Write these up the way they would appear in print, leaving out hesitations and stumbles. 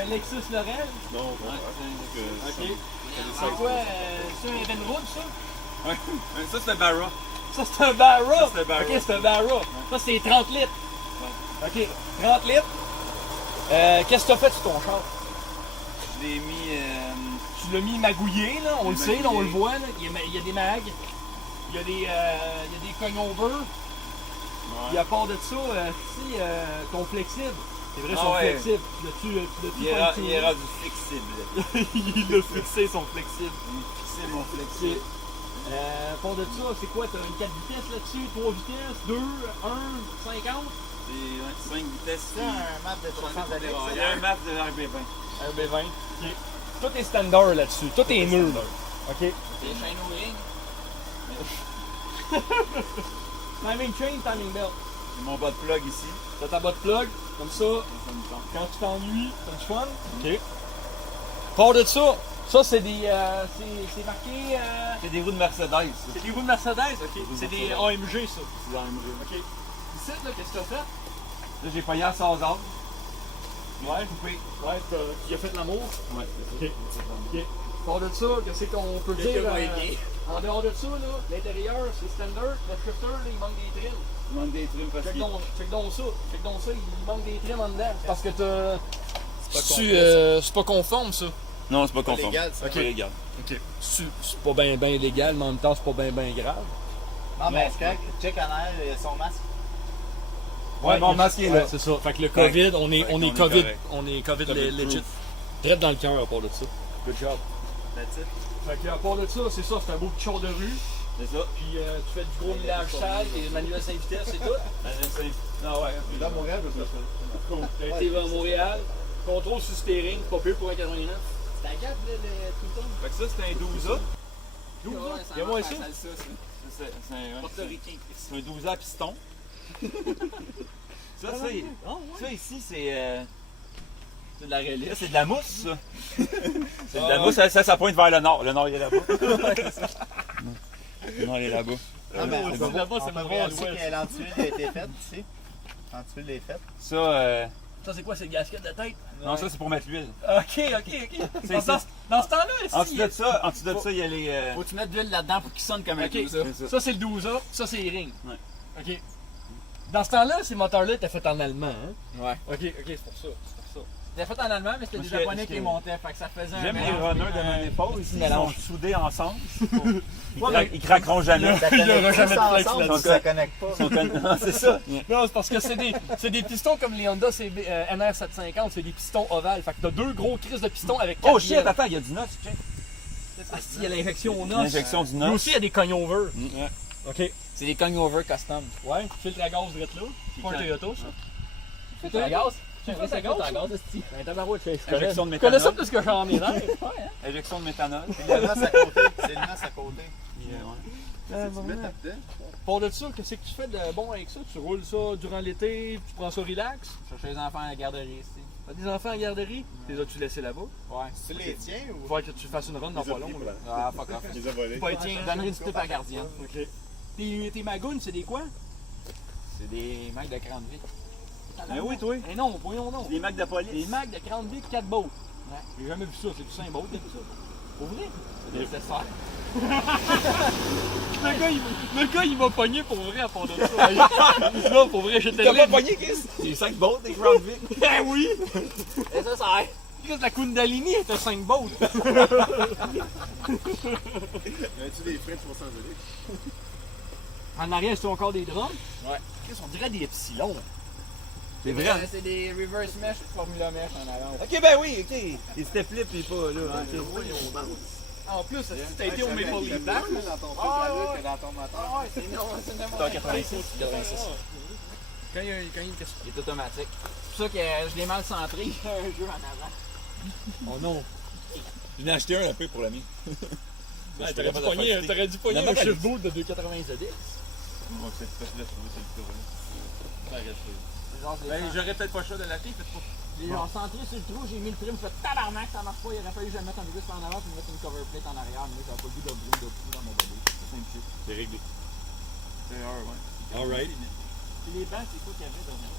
un Lexus Laurel? Non, Ok. c'est C'est quoi? C'est un Evinrude, ça? Ouais. Ça, c'est un Barra. Ça, c'est un Barra? Ça, c'est un Barra. Ok, c'est un Barra. Ça, c'est 30 litres. Ok, 30 litres. Qu'est-ce que tu as fait sur ton char? Je l'ai mis. Tu l'as mis magouillé, là, on le sait, là, on le voit, là. Il y a des mags, il y a des cogne-over. Puis à part de ça, ton flexible, c'est vrai, son flexible, tu l'as-tu Il est rendu flexible. Il a fixé son flexible. C'est mon flexible. À part de ça, c'est quoi? T'as une 4 vitesses là-dessus, 3 vitesses, 2, 1, 50? C'est 5 vitesses. C'est un map de 300 allées. Il y a un map de RB20. RB20. Ok. Tout est standard là-dessus, tout est nul. Ok. Des chaînes au ring. Timing chain, timing belt. J'ai mon bas de plug ici. T'as ta botte plug, comme ça, Ça me tente. quand tu t'ennuies, t'as du fun. Ok. Part de ça, c'est des. C'est marqué. C'est des roues de Mercedes. Ça. C'est des roues de Mercedes, ok. C'est des AMG, ça. C'est dans le mur. Ok. Ici, là, qu'est-ce que t'as fait? Là, j'ai payé à 100 ans. Ouais, coupé. Ouais, tu as fait l'amour. Ouais, Ok. Ok. Part de ça, qu'est-ce qu'on peut dire? En dehors de ça, là, l'intérieur, c'est standard. Le shifter, là, il manque des trims. Il manque des trims parce Check qu'il... donc ça. Check donc ça, il manque des trims en dedans. C'est parce que t'as. C'est pas conforme, ça. Non, c'est pas conforme. légal, ça. C'est pas légal. Ok. C'est pas bien légal, mais en même temps, c'est pas bien grave. Non, mais c'est correct. Check en arrière, il y a son masque. Ouais, mon masque est là. C'est ça. Fait que le COVID, on est on est COVID. correct. On est COVID COVID legit. Direct dans le cœur à part de ça. Good job. That's it. Fait que à part de ça, c'est ça, c'est un beau petit char de rue. C'est ça. Puis tu fais du gros millage sale, et manuel 5 vitesses, c'est tout. Ah ouais. Dans Montréal, je sais T'es à Montréal, contrôle sur steering, pas pire pour un 89. C'est à Gap, là, tout le temps. Fait que ça, c'est un 12A. 12 ans, il y a moins ça. C'est un 12A piston. Ça, c'est... Ça, ici, c'est de la relique. Ça, c'est de la mousse, ça. C'est de la mousse, ça pointe vers le nord. Le nord, il est là-bas. Le nord, il est là-bas. Ah, mais c'est bon. Là-bas, c'est on peut Montréal voir aussi Ouest. que l'antuile a été faite ici. L'antuile est faite. Ça, Ça, c'est quoi, c'est le gasket de tête? non, ça, c'est pour mettre l'huile. Ok. C'est Dans, ça. dans ce temps-là, En ici. dessous de ça, il y a les... Faut que tu mettes de l'huile là-dedans pour qu'il sonne comme un Ok, 12. ça c'est le 12A, ça c'est les rings. Ouais. Ok. Dans ce temps-là, ces moteurs-là étaient faits en allemand, hein? Ouais. Ok, c'est pour ça. C'était fait en allemand, mais c'était Parce des que- Japonais parce qui que- montaient. Fait que ça faisait un J'aime les mélange. runners de mon épaule. Ici, ils mélange. sont soudés ensemble. Ouais, Ils craqueront jamais. Ça Il y aura connecte jamais tous de flex ensemble, là-dessus. ça connecte pas. Non, c'est ça. Non, c'est parce que c'est des pistons comme les Honda NR750, c'est des pistons ovales. Fait que t'as deux gros crises de pistons avec quatre Oh shit, bielles. attends, il y a du note, check. Ah, si, il y a l'injection au noce. L'injection du Lui note. aussi, il y a des cogne-over. Ouais. Ok. C'est des cogne-over custom. Ouais, filtre à gaz direct là. C'est pas un quand- Toyota, ça. Filtre à gaz? Tu fais à gaz, ça? Ben, tabarouette, je connais. Injection de Tu connais ça méthanol. plus que j'en ai l'air. Injection de méthanol. C'est le noce à côté. C'est le noce à côté. Pour de ça, qu'est-ce que tu fais de bon avec ça? Tu roules ça durant l'été, tu prends ça relax? Chercher les enfants à la garderie ici. T'as des enfants en garderie? Les as-tu laissés là-bas? Ouais. C'est les tiens ou? Faut que tu fasses une run dans pas long. Là. Ah, fuck off. Les a volés. Pas Je étienne. donnerai du type à gardienne. Ok. Tes magounes, c'est des quoi? C'est des mecs de grande vie. Ben oui, toi. Eh non, voyons non. Les mecs de Des police. mags de 40 bits, 4 boats. Ouais. J'ai jamais vu ça, c'est du 5 boats, t'as vu ça? Pour vrai? C'est nécessaire. Le gars, il m'a pogné pour vrai à part de ça. Non, pour vrai, j'étais là. pogné, Chris? C'est 5 boats, des Grand Vic. Ben oui! Nécessaire. Chris, la Kundalini était 5 boats. As-tu des freins de 300 velés? En arrière, c'est encore des drums? Ouais. Chris, on dirait des epsilons. C'est vrai. C'est des reverse mesh, formula mesh en avant. Ok, ben oui, ok. Il s'était flip et pas là. En plus, t'as été au Maple Leaf Black? Dans ton feu Ah, perruque ouais. et dans ton moteur. Ah ouais, c'est non, c'est n'importe T'es en 86. 86. Quand il y a une question. Il est automatique. C'est pour ça que je l'ai mal centré. Un jeu en avant. Oh non. J'en ai acheté un peu pour l'ami. Ouais, t'aurais dû pogner un shiftboard de 2,90 AD. Donc c'est facile à trouver, c'est le tour. Ben, j'aurais peut-être pas le choix de l'acheter, faites pas. J'ai centré sur le trou, j'ai mis le trim, fait tabarnak, ça marche pas. Il aurait fallu que je le mette un peu plus en avant puis mettre une cover plate en arrière. Mais j'avais pas le goût de brûler de tout dans mon bébé. C'est simple. C'est réglé. C'est un, ouais. Alright. Puis les bancs, c'est quoi qu'il y avait dedans?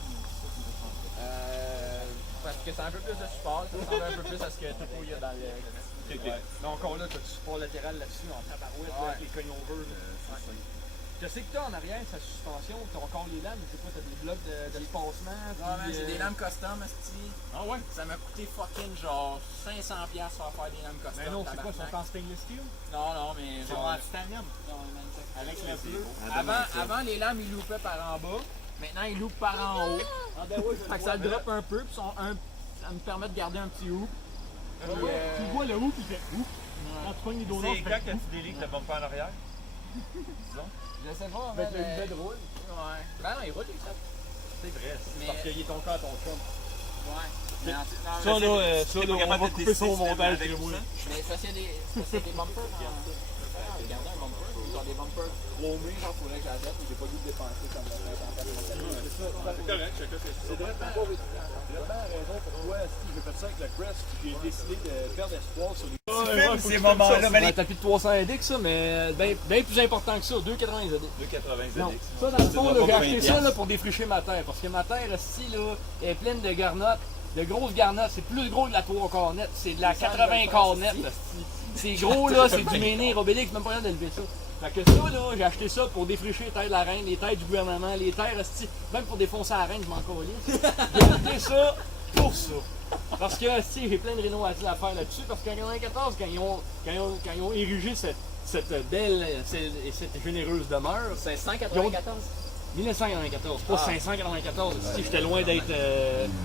Parce que c'est un peu plus de support, ça ressemble un peu plus à ce que Topo y a dans le. Ouais. Mais encore là, t'as du support latéral là-dessus en tabarouette, là, avec les cognons-over. Je sais que t'as en arrière sa suspension, t'as encore les lames, je sais pas, t'as des blocs d'espacement. Ouais, man, c'est des lames custom, esti. Ah ouais? Ça m'a coûté fucking genre 500$ pour faire des lames custom. Mais non, c'est quoi, ils tabarnak. sont en stainless steel? Non, mais Ils genre. sont en titanium. Avec le bleu. Avant, Avant, les lames, ils loupaient par en bas. Maintenant, ils loupent par en haut. Ah ben oui, Fait que ça le drop un peu, puis ça me permet de garder un petit hoop. Puis, Tu vois le hoop, il fait ouf. Quand tu pognes les donuts, C'est quand que tu délites le bumper en arrière? je sais pas, avec mais. le bed roule. Ouais. Ben non, il roule, les ça. C'est vrai. Mais. Parce qu'il est ton corps à ton chum. Ouais. Mais en- non, Ça mais- là, T'es pas capable de couper son décider montage, avec c'est moi. ça? Mais ça, c'est des bumpers. Regardez un bumper. Genre des bumpers chromés, genre, faudrait que j'achète, mais j'ai pas le goût de dépenser comme la tête en fait. C'est correct, chacun fait ça. C'est vraiment la raison pourquoi si j'ai fait ça avec le Crest, j'ai décidé de perdre espoir sur les. Tu filmes ces moments-là, C'est un Malik. tapis de 300 ZX, ça, mais bien plus important que ça, 2,80 ZX. 2,80 Non, ZX. ça dans le fond, là, j'ai pas acheté 20$. ça là, pour défricher ma terre, parce que ma terre, ici, là, est pleine de garnottes, de grosses garnottes, c'est plus gros que la 3 cornettes, c'est de la 80 cornettes. C'est gros là, c'est du menhir Obélix, même pas rien d'élever ça. Fait que ça là, j'ai acheté ça pour défricher les terres de la reine, les terres du gouvernement, les terres, esti, même pour défoncer la reine, je m'en calisse. J'ai acheté ça pour ça. Parce que esti, j'ai plein de rénovations à faire là-dessus, parce qu'en 1994, quand ils ont érigé cette belle et cette généreuse demeure, C'est 194. 1994, pas 594, si j'étais loin d'être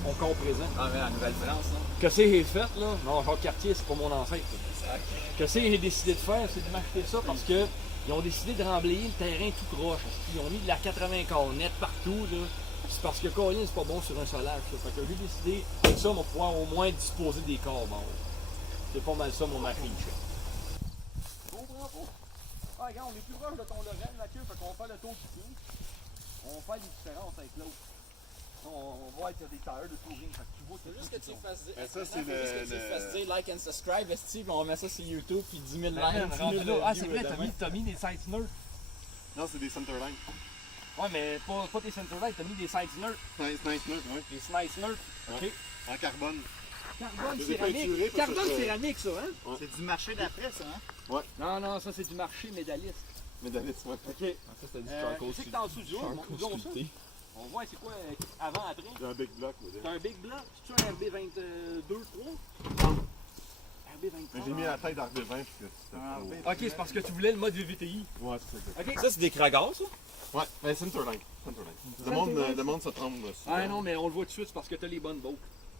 encore présent. Ah, mais en Nouvelle-France, là. Qu'est-ce que j'ai fait là? Non, Jacques Cartier, c'est pas mon ancêtre. Qu'est-ce que j'ai décidé de faire? C'est de m'acheter ça parce que ils ont décidé de remblayer le terrain tout croche. Ils ont mis de la 80 cornettes partout. Là. C'est parce que Colin, c'est pas bon sur un solage. Ça. Fait que j'ai décidé que ça, on va pouvoir au moins disposer des corps. Bon, c'est pas mal ça mon mari. Ah, regarde, on est plus proche de ton Lorraine, Mathieu, fait qu'on va faire le tour du coup. On va faire des différences avec l'autre. On va être des tailleurs de touring, fait que tu vois Faut juste que tu fasses dire. Mais ça, c'est Faut juste que tu fasses dire like and subscribe, esti, puis on met ça sur YouTube, puis 10 000 likes. Ah, c'est vrai, t'as mis des sites nerds. Non, c'est des centerline. Ouais, mais pas tes center lights, t'as mis des sites nerds. Nice note, ouais. Des slices nerds. Ok. En carbone. Carbone Je les ai peinturés céramique. parce Carbone que- céramique, ça, hein? C'est du marché d'après, ça, hein? Non, non, ça, c'est du marché médailliste. Médailliste, ouais. Ok. Ça, c'est du C'est que t'es en dessous du haut, montre ça. On voit c'est quoi avant, après. J'ai un big block, là. C'est un big block. C'est-tu un RB22, 3? Mais j'ai mis RB23. la tête d'RB20 puis que c'était trop. Ok, c'est parce que tu voulais le mode VVTI. Ouais, c'est ça. Ok. Ça, c'est des cragars, ça? Ouais, mais centerline. Le monde se trompe dessus. Ah non, mais on le voit tout de suite, c'est parce que t'as les bonnes boats.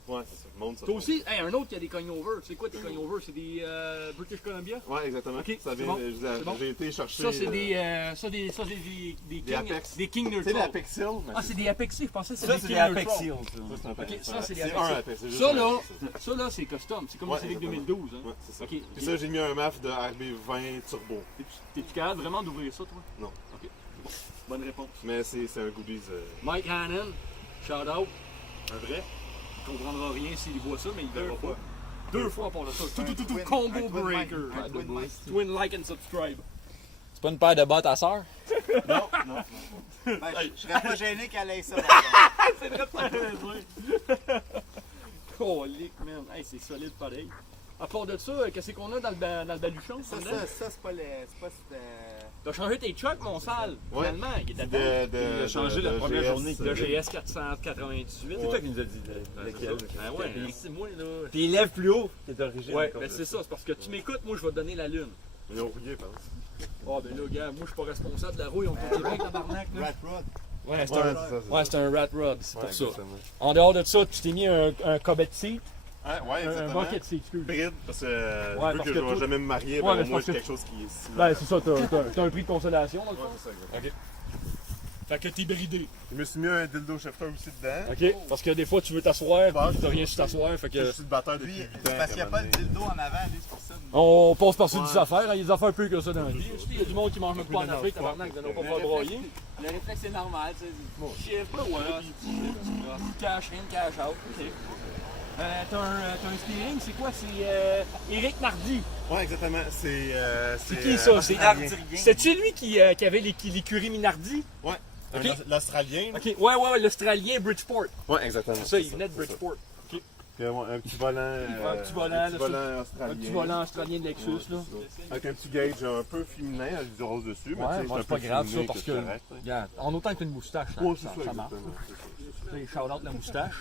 Ouais, c'est ça. Le monde se Toi trompe. aussi, hey, un autre qui a des cognovers. C'est quoi tes cognovers? C'est des British Columbia? Ouais, exactement. Ok, Ça c'est vient, bon. j'ai C'est bon. été chercher. Ça, c'est des des King, Apex. des King C'est Neutral. l'Apexil, mais Ah, c'est des Apexi, je pensais que Ça, c'était c'est des des King Apex Neutral. Seals. Ça, c'est un Apex. Ok, ça, c'est des C'est Apex. un Apex. c'est juste Ça, un là, Apex. ça, là, c'est custom. C'est comme Ouais, le Civic exactement. 2012. Hein. Ouais, c'est ça. Ok. Puis ça, j'ai mis un MAF de RB20 Turbo. T'es-tu capable vraiment d'ouvrir ça, toi? Non. Ok. Bonne réponse. Mais c'est un goodies. Mike Hannon, shout out. Un vrai? Il comprendra rien s'il voit ça, mais il verra pas. fois. 2 fois pour le ça. Tout, twin- combo un twin breaker. mic, un twin mic. Twin like and subscribe. C'est pas une paire de bottes à sœur? Non, non. Ben, je serais pas gêné qu'elle ait ça. par exemple. Colique, man. Hey, c'est solide pareil. À part de ça, qu'est-ce qu'on a dans le baluchon? Ça, là-dedans? c'est pas le. C'est pas. T'as changé tes chucks, mon sale. Ouais. Finalement, il était bon. Il a changé la première journée. Le GS 498. C'est toi qui nous as dit lequel. Ah ouais, c'est moi là. Tes lèvres plus haut, t'es d'origine. Ouais, ben c'est ça, c'est parce que tu m'écoutes, moi je vais te donner la lune. Ils ont rouillé, je pense. Oh ben là, gars, moi je suis pas responsable de la rouille, on peut bien tabarnak là. Rat Rod. Ouais, c'est Ouais, un, c'est ça. ouais, c'est un rat rod, c'est Ouais, pour ça. exactement. En dehors de ça, tu t'es mis un cobbet seat, Ouais, un exactement. bucket seat, excuse. Bride, parce que Ouais, vu parce que que je vais toi- jamais me marier, Ouais, ben, mais au moins c'est j'ai parce quelque chose qui est similaire. Ben c'est ça, t'as un prix de consolation dans le Ouais, fond. c'est ça, exactement. Fait que t'es bridé. Je me suis mis un dildo shifter aussi dedans. Ok, parce que des fois tu veux t'asseoir, Bah, puis t'as rien sur t'asseoir, fait Je que suis le batteur depuis Lui, 8 ans. c'est parce qu'il n'y a pas le dildo en avant, lui, c'est pour ça. on passe par-dessus Ouais. des affaires, hein, il y a des affaires plus que ça dans la vie. Il y a du monde qui mange même pas en Afrique, tabarnak, de ne pas faire broyer. Le réflexe, c'est normal, tu sais. Chiffre, ouais. Cash in, cash out. Ok. T'as un steering, c'est quoi? C'est Éric Nardi. Ouais, exactement. C'est qui ça? Australien. C'est-tu lui qui avait l'écurie Minardi? Ouais. Ok. L'Australien. là. Ok, ouais, l'Australien Bridgeport. Ouais, exactement. Ça, il venait de Bridgeport. Ok. Puis, un petit volant. Un petit volant, là, australien. Un petit volant australien de Lexus, Ouais, là. c'est ça. Avec un petit gauge un peu féminin avec du rose dessus. Mais Ouais, tu sais, moi, un c'est pas peu grave ça féminin parce que, correct, hein. regarde, en autant que t'as une moustache, Ouais, ça, c'est ça, ça marche. exactement. C'est ça. Tu sais, shout out la moustache.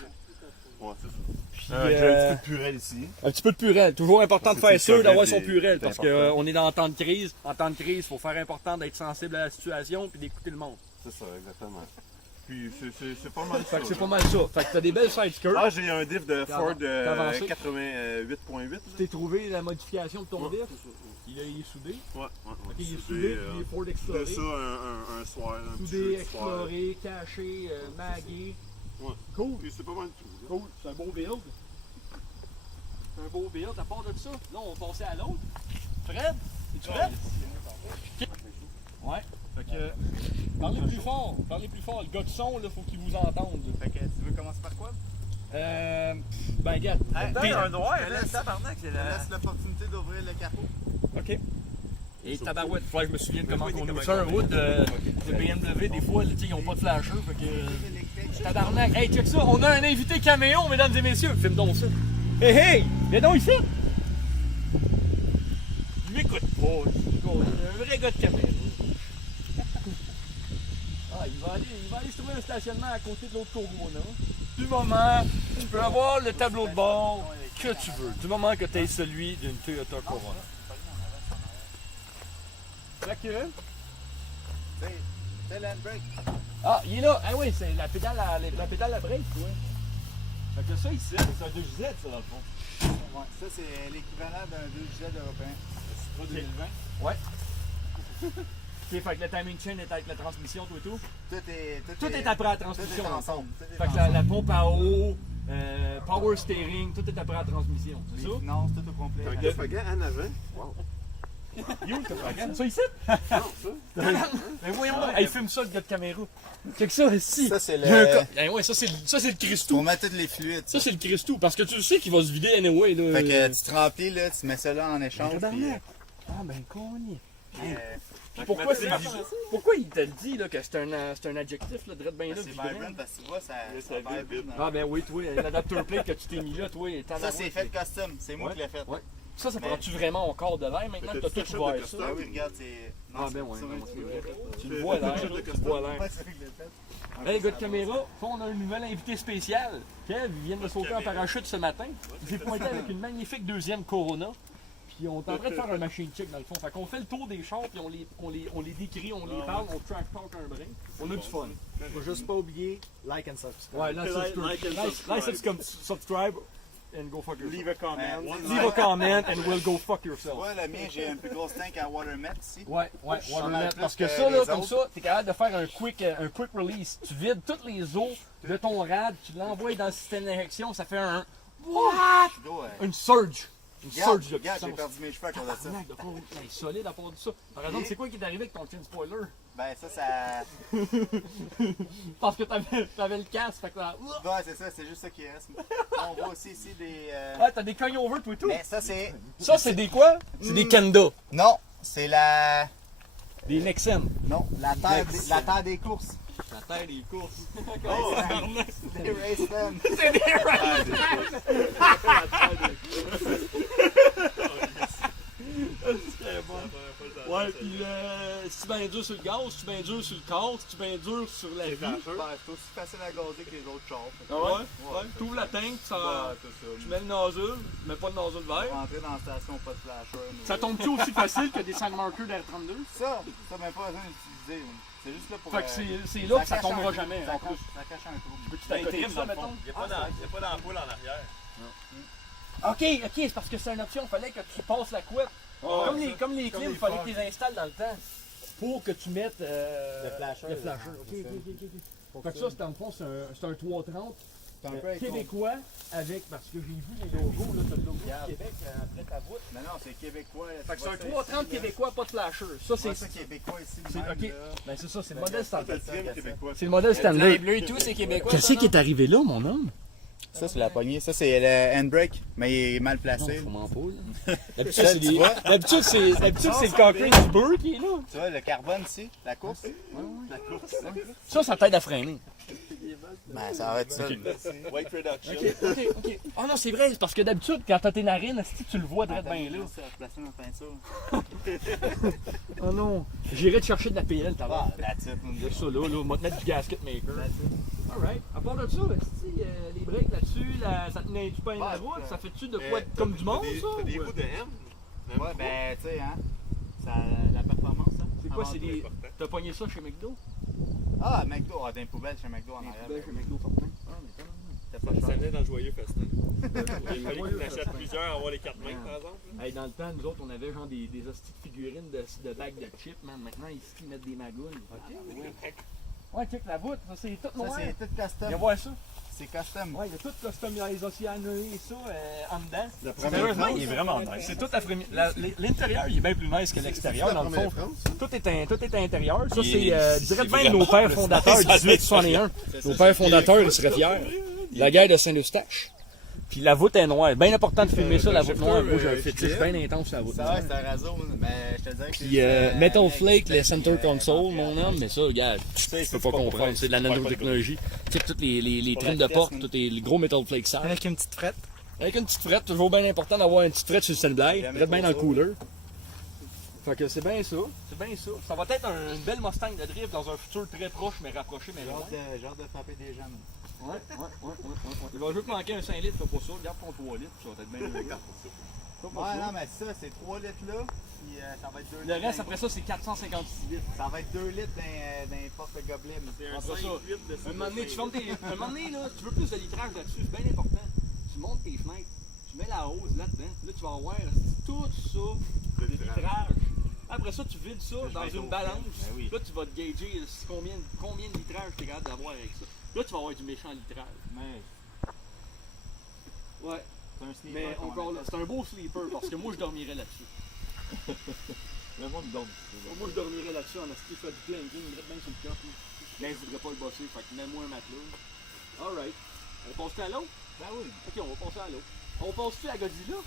Ouais, c'est ça. Puis, J'ai un petit peu de purée ici. un petit peu de purel. Toujours important de C'est faire sûr d'avoir des- son purel c'est parce important. qu'on est dans un temps de crise. En temps de crise, il faut faire important d'être sensible à la situation puis d'écouter le monde. C'est ça, exactement. Puis c'est pas mal Fait ça. que c'est pas mal ça. Fait que t'as des belles side skirts. Ah, j'ai un diff de Ford T'as avancé. 88.8. Tu t'es trouvé la modification de ton Ouais, diff. c'est ça. Il est soudé. Ouais, ouais. Ok, il est soudé, puis il est Ford C'est Explorer. ça, un soir. Un petit Soudé, jeu de soir. exploré, caché, magué. Ouais. Cool. Puis c'est pas mal tout. là. Cool. C'est un beau build. C'est un beau build. À part de ça, là, on va passer à l'autre. Fred, es-tu prêt? Ouais. Fait que, parlez plus fort. Parlez plus fort. Le gars de son, là, faut qu'il vous entende. Fait que tu veux commencer par quoi? Ben, regarde. T'es- un noir, là, tabarnak, c'est Je te laisse l'opportunité d'ouvrir le capot. OK. Et tabarouette, faut que je me souvienne comment on ouvre ça. Un route de BMW, des fois, là, tu sais, ils n'ont pas de flasher. Fait que. Tabarnak. Hey, check ça. On a un invité caméo, mesdames et messieurs. Filme donc ça. Hey, hey! Viens donc ici. Il m'écoute pas. Un vrai gars de caméra. Ah, il va aller se trouver un stationnement à côté de l'autre Corona. Du moment, tu peux avoir le tableau de bord que tu veux. Du moment que tu aies celui d'une Toyota Corona. Fait que. C'est l'handbrake. Ah, il est là. Ah oui, c'est la pédale à break, oui. Fait que ça ici, c'est un 2JZ, ça, dans le fond. Ouais, ça c'est l'équivalent d'un 2JZ européen. Pas 2020? Ouais. Ok, fait que le timing chain est avec la transmission, tout et tout. Tout est après la transmission. Tout est dans le fond. ensemble. Tout est Fait que la ensemble. pompe à eau, power steering, tout est après la transmission. C'est ça? Non, c'est tout au complet. Un Gaffagan en avant. Wow. You, t'as pas regardé ça ici? Non, ça. Mais voyons donc. Hey, filme ça, le gars de caméra. Check ça ici. Ça, c'est Il y a un le. Hey, ouais, ça c'est le Christou. Pour mettre tous les fluides. Ça c'est le Christou. Parce que tu le sais qu'il va se vider anyway. Là. Fait que tu te remplis, là, tu mets ça là en échange. Puis, Tabarnak. Ah ben con. puis, Pourquoi il te le dit là, que c'est un adjectif là, direct bien là, c'est vibrant? vibrant parce que tu vois, ça ça vibre. vibre. Ah ben oui, toi, l'adapteur plate que tu t'es mis là, toi, Ça, c'est fait custom. C'est moi Ouais. qui l'ai fait. Ouais. Ça prend-tu vraiment encore de l'air maintenant que t'as T'as-tu tout fait ouvert de ça? custom? Ah oui, regarde, c'est. Ah ben ouais, c'est vrai, non, tu c'est peux vrai. le Tu le vois l'air, Fait- là, tu le vois l'air. Ouais, c'est vrai que je l'ai fait. Hey, gars de caméra, on a un nouvel invité spécial. Kev, il vient de sauter en parachute ce matin. Il s'est pointé avec une magnifique deuxième Corona. Puis on est en train de faire un machine check dans le fond. Fait qu'on fait le tour des chars, puis on les décrit, on les parle, on track talk un brin. On a du fun. Faut juste pas oublier like and subscribe. Ouais, like, subscribe, and go fuck yourself. Leave a comment. Leave a comment and we'll go fuck yourself. Ouais, le mien, j'ai un plus gros tank à Watermet ici. Ouais, Pas watermet. mal Parce plus que que ça, là, les comme autres. ça, t'es capable de faire un quick release. Tu vides toutes les eaux de ton rad, tu l'envoies dans le système d'injection, ça fait un. What? Gros, Une surge. Une regarde, surge de regarde, j'ai puissance. perdu mes cheveux à cause de ça. Tabarnak, de quoi? Il est solide à part de ça. Par exemple, c'est quoi qui est arrivé avec ton chin spoiler? Ben, ça. Parce que t'avais le casque, fait que là. Ouais, c'est ça, c'est juste ça qui reste. On voit aussi ici des. Ah, t'as des cognes over tout et tout. Mais ça, c'est. Ça, c'est des quoi? C'est des Kenda. Non, c'est la. Des Nexen. Non, la terre des courses. La terre des courses. Des Raceland. C'est des Ouais, pis si tu bien dur sur le gaz, si tu bien dur sur le corps, si tu bien dur sur la vie. Ben, c'est aussi facile à gazer que les autres chars. Fait que- Ouais, tu ouvres la tank, tu mets le nozzle, tu mets pas le nozzle Pour vert. rentrer dans la station, pas de flasher. mais- Ça tombe-tu aussi facile que des sang marqueurs d'R32? Ça même pas besoin d'utiliser. C'est juste là pour. Fait que c'est là que ça cache tombera un- jamais. Ça en plus. cache un trou. Peux-tu t'accoter ça, mettons? Il n'y a pas d'ampoule en arrière. Ok, c'est parce que c'est une option, il fallait que tu passes la couette. Comme les clim, il fallait que tu les installes dans le temps. Pour que tu mettes Le flasher. le flasher. Ok. Fait que ça, c'est dans le fond, c'est un 330 C'est un peu avec québécois avec, parce que j'ai vu les logos, là, t'as le logo du Québec après ta voûte. Non, c'est québécois. Fait que c'est un 330 québécois, pas de flasher. Ça, C'est c'est. ça québécois ici. c'est- même, ok. là. Ben c'est ça, c'est le modèle Stanley. Quatrième québécois. C'est le modèle Stanley. bleu et tout, c'est québécois. Qu'est-ce qui est arrivé là, mon homme? Ça, c'est la poignée. Ça, c'est le handbrake, mais il est mal placé. m'en pas, là. D'habitude, Ça, c'est tu des- vois? d'habitude, c'est le cockring du beurre qui est là. Tu vois, le carbone ici, la course. Ça t'aide à freiner. Ben, ça va être ça. White Production. Ok. Ah non, c'est vrai, c'est parce que d'habitude, quand t'as tes narines, est-ce que tu le vois direct bien là? Placer ma peinture. Oh non. J'irai te chercher de la PL, t'as Ah, that's it. de ça là, on va te mettre du gasket maker. Alright. À part de ça, les breaks là-dessus, ça tenait du pain à la route, ça fait-tu de quoi comme du monde ça? T'as des ou- bouts de M? Ouais, ben, tu sais, hein. Ça, la performance, hein. C'est quoi, Avant c'est tout. des. T'as pogné ça chez McDo? Ah, McDo. Ah, dans les poubelles chez McDo en arrière. Chez McDo, certain. Ah, mais C'était pas Ça cher. venait dans le joyeux festin. Il fallait qu'on achète plusieurs, avoir les 4 mains, par exemple. Hey, dans le temps, nous autres, on avait genre des hosties de figurines de bagues de chips, man. Maintenant, ici, ils mettent des magounes. Ouais, check la voûte, ça c'est tout Ça, noir. c'est tout Viens custom. voir ça. C'est custom. Ouais, il y a tout customisé et ça en dedans. La Sérieusement, Il est vraiment nice. c'est tout l'intérieur, il est bien plus nice que l'extérieur, dans le fond. Tout est à l'intérieur. Ça, c'est directement de nos pères fondateurs, 1861. Nos pères fondateurs, ils seraient fiers. La guerre de Saint-Eustache. Puis la voûte est noire. Bien important de filmer ça, la voûte noire. Moi, j'ai un fétiche bien intense sur la voûte Ça noire. va, c'est un réseau, mais je te dirais que Puis Metal Flake, le Center Console, mon homme, mais ça, regarde, tu peux pas comprendre. C'est de la nanotechnologie. Tu sais, toutes les trims de porte, tous les gros Metal Flake sales. Avec une petite frette. Avec une petite frette, toujours bien important d'avoir une petite frette sur le stand-by. Frette bien dans le cooler. Fait que c'est bien ça. C'est bien ça. Ça va être une belle Mustang de drift dans un futur très proche, mais rapproché, mais loin. Genre de frapper des jeunes. Ouais. Il va juste manquer un 5 litres, fais pas ça. Garde ton 3 litres, ça va être bien mieux. Ouais, non, mais ça, c'est 3 litres là, puis ça va être 2 litres. Le reste, après ça, c'est 456 litres. Ça va être 2 litres dans les porte-gobelets. Après ça, un moment donné, un moment donné, là, tu veux plus de litrage là-dessus, c'est bien important. Tu montes tes fenêtres, tu mets la hose là-dedans, là tu vas avoir tout ça de litrage. Après ça, tu vides ça dans une balance. Là, tu vas te gager combien de litrage tu es capable d'avoir avec ça. Là, tu vas avoir du méchant litrage. Ouais. Mais encore là, c'est un beau sleeper parce que moi, je dormirais là-dessus. Mais moi, je dors. Moi, je dormirais là-dessus en astuce, faire du planking, bien sur le cap. Là, je voudrais pas le bosser, fait que mets-moi un matelas. Alright. On passe-tu à l'autre? Ben oui. Ok, on va passer à l'autre. On passe-tu à Godzilla?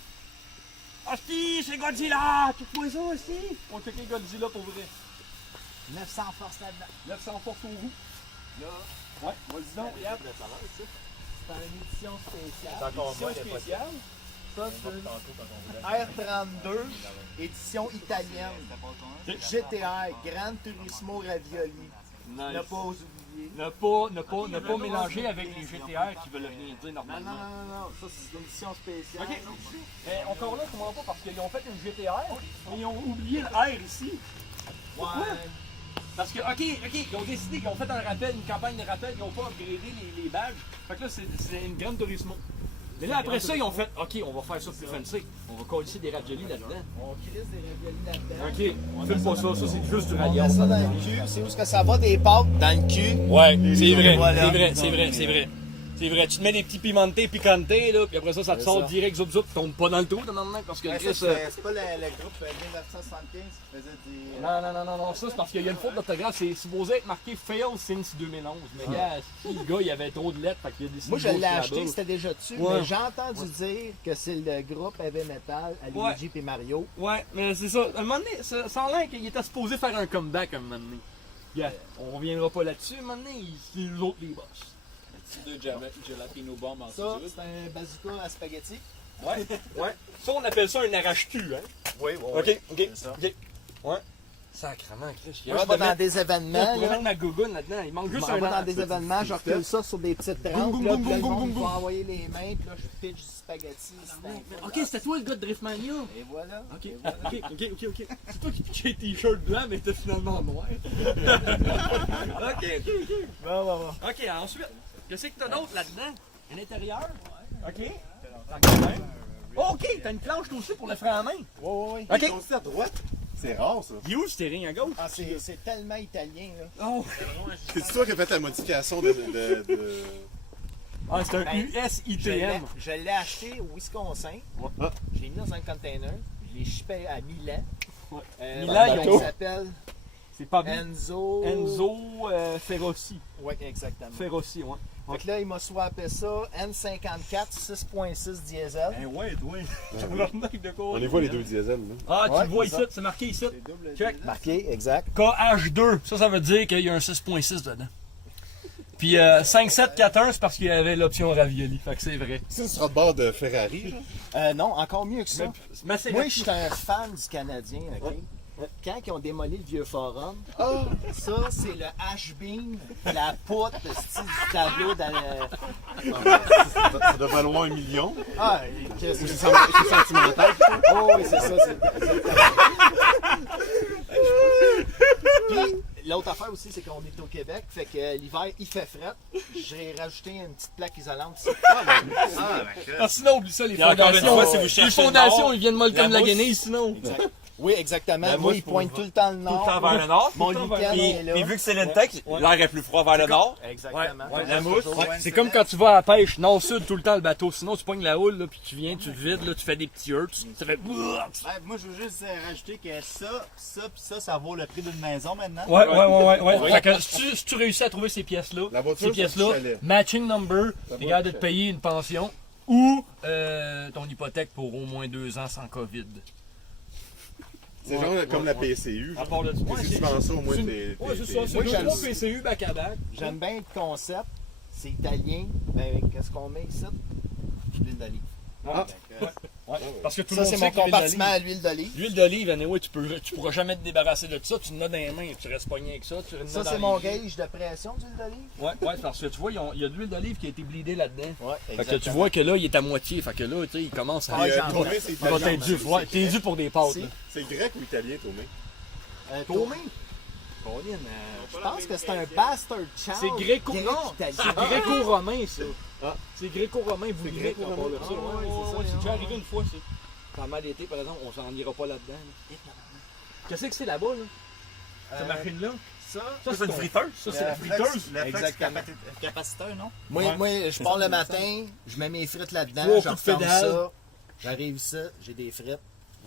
Hostie, c'est Godzilla! Tu vois ça aussi? On va checker Godzilla pour vrai. 900 forces là-dedans. 900 forces aux roues. Là. Ouais, vas-y donc, regarde. C'est une édition spéciale. Édition spéciale. Ça, c'est une R32, édition italienne. GTR, Gran Turismo Ravioli. Ne pas oublier. Ne pas mélanger avec les GTR qui veulent venir dire Non, normalement. non. Ça, c'est une édition spéciale. Ok. Mais encore là, je comprends pas parce qu'ils ont fait une GTR, mais ils ont oublié le R ici. Pourquoi? Parce que, ok, ils ont décidé qu'ils ont fait un rappel, une campagne de rappel, ils n'ont pas upgradé les badges. Fait que là, c'est une grande Turismo. Mais là, après ça, ils ont fait, ok, on va faire ça plus fancy. On va coller des raviolis là-dedans. On crisse des raviolis là-dedans. Ok, fais pas ça, ça c'est juste du On radio. met ça dans le cul. C'est où ce que ça va des pâtes? Dans le cul. Ouais, c'est vrai, Voilà. c'est vrai. C'est vrai, tu te mets des petits pimentés piquantés, là, puis après ça, ça te sort direct, zoup, tu tombes pas dans le tout, normalement, parce que Ouais, Chris, ça, c'est pas le groupe 1975 qui faisait des. Non, ça c'est parce qu'il y a une faute d'orthographe, c'est supposé être marqué fail since 2011. Mais gars, si le gars il avait trop de lettres, fait qu'il a décidé. Moi, je de l'ai jouer au acheté, Scrabble. c'était déjà dessus, Ouais. mais j'ai entendu dire que c'est le groupe Heavy Metal à Luigi et Mario. Ouais, mais c'est ça. À un moment donné, ça a l'air qu'il était supposé faire un comeback à un moment donné. Yeah, on reviendra pas là-dessus, à un moment donné, c'est les autres les boss. Deux Jalapeno bombes en Ça, dessous. c'est un bazooka à spaghetti. Ouais. Ça, on appelle ça un arrache-tu, hein? Oui, Ok. ça. Ouais. Sacrement, Chris. Moi, je vais dans des événements, Je vais là. mettre ma gougoune là-dedans. Il manque Je juste m'en un vais dans an. des événements, je recule ça sur des petites rampes, boum, là, boum, puis là, le boum, monde boum, va envoyer les mains, puis là, je pitch du spaghetti. Ok, c'était toi le gars de Driftmania. Et voilà. Ok. C'est toi qui pitchais les t-shirts blancs, mais t'es finalement noir. Ok. Bon. Ok, ensuite, qu'est-ce que t'as d'autre là-dedans? Un intérieur? Ok. Ok, t'as une planche aussi pour le frein à main. Ouais. Ok. Ils sont aussi à droite. C'est rare, ça. Il est où le steering à gauche? Ah, c'est tellement italien, là. Oh. C'est toi qui as fait la modification de... Ah, c'est un Ben, US-ITM. Je l'ai acheté au Wisconsin. Ah. Je l'ai mis dans un container. Je l'ai shippé à Milan. Milan, ils ont- Il s'appelle C'est pas bien. Enzo. Enzo Ferrossi. Oui, exactement. Ferrossi, ouais. Fait que là, il m'a swappé ça. N54 6.6 diesel. Ben ouais. On les voit, les deux diesels, là. Ah, tu Ouais, le vois c'est ici, ça. c'est marqué ici. Marqué, exact. KH2. Ça veut dire qu'il y a un 6.6 dedans. Puis 5-7-4-1, c'est parce qu'il y avait l'option ravioli. Fait que c'est vrai. Ça, ce sera de bord de Ferrari, genre. Non, encore mieux que ça. Mais c'est Moi, je suis un fan du Canadien, OK? Quand ils ont démoli le vieux forum, ça, c'est le H-beam, la poutre, le style du tableau dans le... Ça doit valoir 1 million. Ah, qu'est-ce que C'est c'est? sentimental. Oh oui, c'est ça, c'est exactement. Puis, l'autre affaire aussi, c'est qu'on est au Québec, fait que l'hiver, il fait fret. J'ai rajouté une petite plaque isolante ici. Ah, sinon, oublie ça, les Puis encore une fondations. fois, si vous Les cherchez le fondations, nord, ils viennent molles la comme la mousse. guenille, sinon. Oui, exactement. La Moi, mousse il pointe pour- tout le temps le Tout nord. le temps vers le nord. Mon Tout le temps lichen vers est là. Puis vu que c'est l'Intech, l'air est plus froid vers le nord. Exactement. Ouais, La mousse. C'est comme quand tu vas à la pêche nord-sud tout le temps le bateau. Sinon, tu pognes la houle, là, puis tu viens, tu le vides, là, tu fais des petits hurts. Ça fait. Ouais, moi, je veux juste rajouter que ça vaut le prix d'une maison maintenant. Ouais. Fait que si tu réussis à trouver ces pièces-là, La voiture, ces pièces-là, c'est du chalet. matching number, Ça t'es va capable de être te payer une pension ou ton hypothèque pour au moins 2 ans sans COVID. C'est genre comme la PCU. À part de ça. Si tu vends ça, au moins, t'es. Ouais, c'est ça. C'est Moi, deux, j'aime trois ça. PCU back à back. J'aime bien le concept. C'est italien. Ben, qu'est-ce qu'on met ici? L'huile d'olive. Ah. Ouais. Parce que tout le Ça, monde c'est sait mon que l'huile compartiment d'olive- à l'huile d'olive. L'huile d'olive, anyway, tu pourras jamais te débarrasser de ça. Tu en as dans les mains, tu restes pogné avec ça. Tu en as Ça, dans c'est les mon yeux. gauge de pression d'huile d'olive. Ouais, parce que tu vois, il y a de l'huile d'olive qui a été bleedée là-dedans. Ouais, Fait que tu vois que là, il est à moitié. Fait que là, tu sais, il commence à. Ah, j'en Tomé, c'est Il va italien. être dû. Ouais, t'es dû pour des pâtes. Si. là. C'est grec ou italien, Tomé? Tomé. Pauline, Je pense que c'est un bastard child. C'est gréco- grec non, italien. c'est gréco-romain, ça. Ah. C'est gréco-romain boulimique. gréco-romain. on parle de ça. Ah, ouais, c'est ça, C'est déjà ouais. arrivé une fois, ça. Pendant l'été, par exemple, on s'en ira pas là-dedans. là. Qu'est-ce que c'est là-bas, là? Cette machine-là? Ça, Ça, C'est une friteuse. Ça, c'est la friteuse. Le flex Exactement. capaciteur, non? moi, je pars le matin, je mets mes frites là-dedans, Trois je coups de referme pédale. ça, j'arrive ici, j'ai des frites.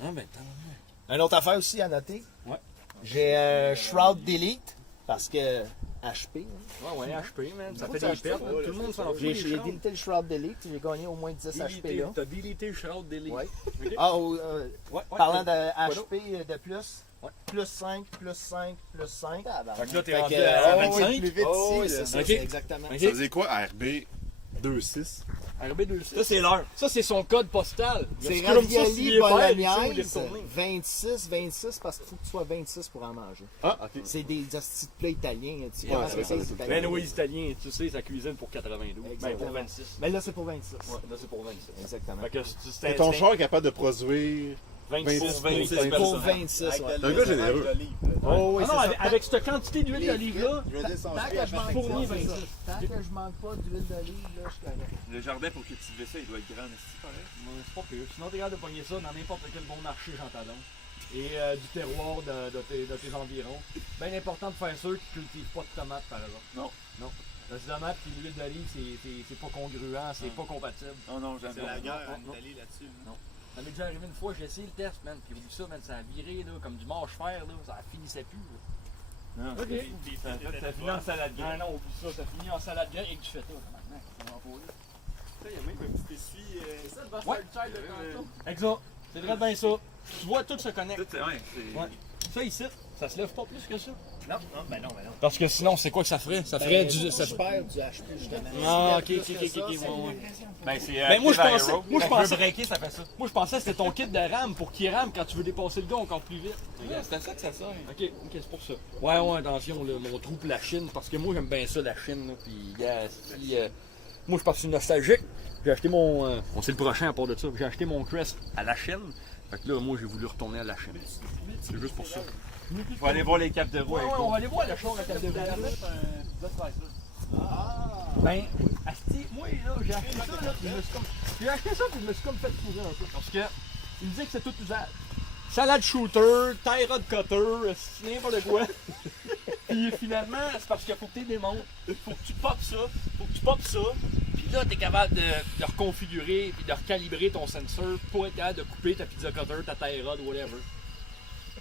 Ah, ben, t'en Une autre affaire aussi à noter. Ouais. J'ai Shroud Delete parce que HP. hein. Ouais, HP, man. Ça Faut fait que des ça pertes. achète, Tout le monde s'en fout. J'ai des shrouds. délité le Shroud Delete, j'ai gagné au moins 10 HP là. T'as délité le shroud delete. Ouais. Ok. Ah, Ouais, parlant de Voilà. HP de plus, Ouais. plus 5, plus 5, plus 5. Fait que là, t'es Fait rendu que, à oh, 25. oui, plus vite Oh, oui, ici, c'est c'est ça, Ok. c'est exactement. Ok. Ça faisait quoi, RB 2.6? RB2. Ça, c'est l'heure. Ça, c'est son code postal. C'est Parce que comme ça, s'il ravioli est pas, il sait où il est bolognaise, retourné. 26 parce qu'il faut que tu sois 26 pour en manger. Ah, ok. C'est des hosties de plats italiens. Tu Ouais, vois, ça, c'est ça, les ça, Italiens. Ben oui, italien, tu sais, sa cuisine pour 92. Ben Exactement. pour 26. Mais là, c'est pour 26. Ouais, là, c'est pour 26. Exactement. Fait que C'est ton char capable de produire 26 pour 26 pour Pour personnes. 26, Avec ouais. de un l'huile gars de généreux. d'olive, Oh, oui, Ah c'est non, ça. avec cette quantité d'huile Les d'olive là, Je veux dire, son Tant prix que à je manque fourni pas, 26. tant que je manque pas d'huile d'olive, là, je suis correct. Le jardin pour cultiver ça, il doit être grand, n'est-ce pas pareil? c'est pas pire. Sinon, t'es capable de pogner ça dans n'importe quel bon marché, Jean Talon. Et du terroir de tes environs. Bien important de faire sûr qu'ils ne cultivent pas de tomates, par exemple. Non. Non. La tomate et l'huile d'olive, c'est pas congruent, c'est pas compatible. Non, non, j'aime C'est la pas. guerre en non. Italie là-dessus. Ça m'est déjà arrivé une fois, j'ai essayé le test, man, puis oublie ça, man, ça a viré, là, comme du mâche-fer, là, ça finissait plus, là. Non, Ok. ça finit en salade Non, non, oublie ça, ça finit en salade grecque et du feta, maintenant, ça va pas, là. Il y a même un petit essuie. Ça devait Ouais. faire le chai de tantôt. Exact, c'est vrai bien ça. Tu vois, tout se connecte. Ouais, c'est... Ouais. Ça ici, ça se lève pas plus que ça. Non, ben non. Parce que sinon, c'est quoi que ça ferait? Ça ferait du... Ça... Je perds du HP, justement. Ah, ok, Si ok, tu fais ok, ça, c'est- ouais. Ben, c'est... Ben, moi, je active pensais- aéro. moi, je Quand tu pensais- veux breaker, ça fait ça. Moi, je pensais que c'était ton kit de rame pour qu'il rame quand tu veux dépasser le gars encore plus vite. C'est à ça que ça sert. Ok, c'est pour ça. Ouais, attention, là, mon trou pour la Chine, parce que moi, j'aime bien ça, la Chine, là, puis, gars, si, moi, je suis nostalgique. J'ai acheté mon... on sait le prochain à part de ça. J'ai acheté mon Crest à la Chine. Fait que là, moi, j'ai voulu retourner à la Chine. C'est juste pour ça. Faut aller voir les capes de voix. Ouais, on va aller voir le char à table de Ben, asti, moi, là, j'ai acheté ça, là, puis je me suis comme... J'ai acheté ça, puis je me suis comme fait fourrer un peu. Parce que, il me disait que c'est tout usage. Salade shooter, tie rod cutter, c'est n'importe quoi. Puis finalement, c'est parce qu'il faut que tu démontes. Faut que tu popes ça, Puis là, t'es capable de reconfigurer, puis de recalibrer ton sensor pour être capable de couper ta pizza cutter, ta tie rod, whatever.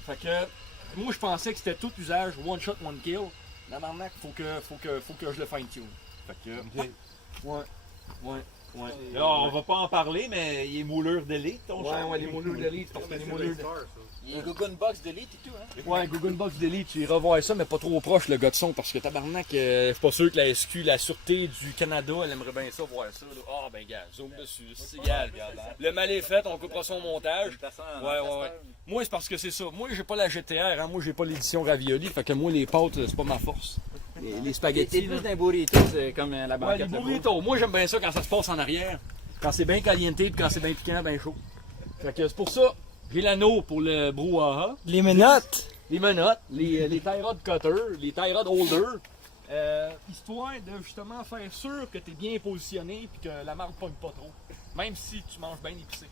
Fait que, moi, je pensais que c'était tout usage, one shot, one kill. Normalement, faut que je le fine-tune. Fait que, ouais. Ouais. Là, on va pas en parler, mais il est moulure d'élite, ton char. Ouais, les moulures d'élite, parce que les moulures de... Il est Google Box Delete et tout, hein. Ouais, Google Box Delete, tu iras voir ça, mais pas trop proche, le gars de son, parce que tabarnak, je suis pas sûr que la SQ, la Sûreté du Canada, elle aimerait bien ça, voir ça. Ah, ben, gars, zoom dessus, c'est égal. Le mal est fait, on coupera son montage. Ouais. Moi, c'est parce que c'est ça. Moi, j'ai pas la GTR, hein. Moi, j'ai pas l'édition Ravioli, fait que moi, les pâtes, c'est pas ma force. Les T'es spaghettis. plus là. d'un burrito, c'est comme la Ouais, banquette les de bouffe. burritos. Moi, j'aime bien ça quand ça se passe en arrière. Quand c'est bien caliente, puis quand c'est bien piquant, bien chaud. Fait que c'est pour ça, j'ai l'anneau pour le brouhaha. Les menottes. Les menottes, les tie rod cutter, les tie rod holder, histoire de justement faire sûr que tu es bien positionné et que la marde ne pogne pas trop, même si tu manges bien épicé.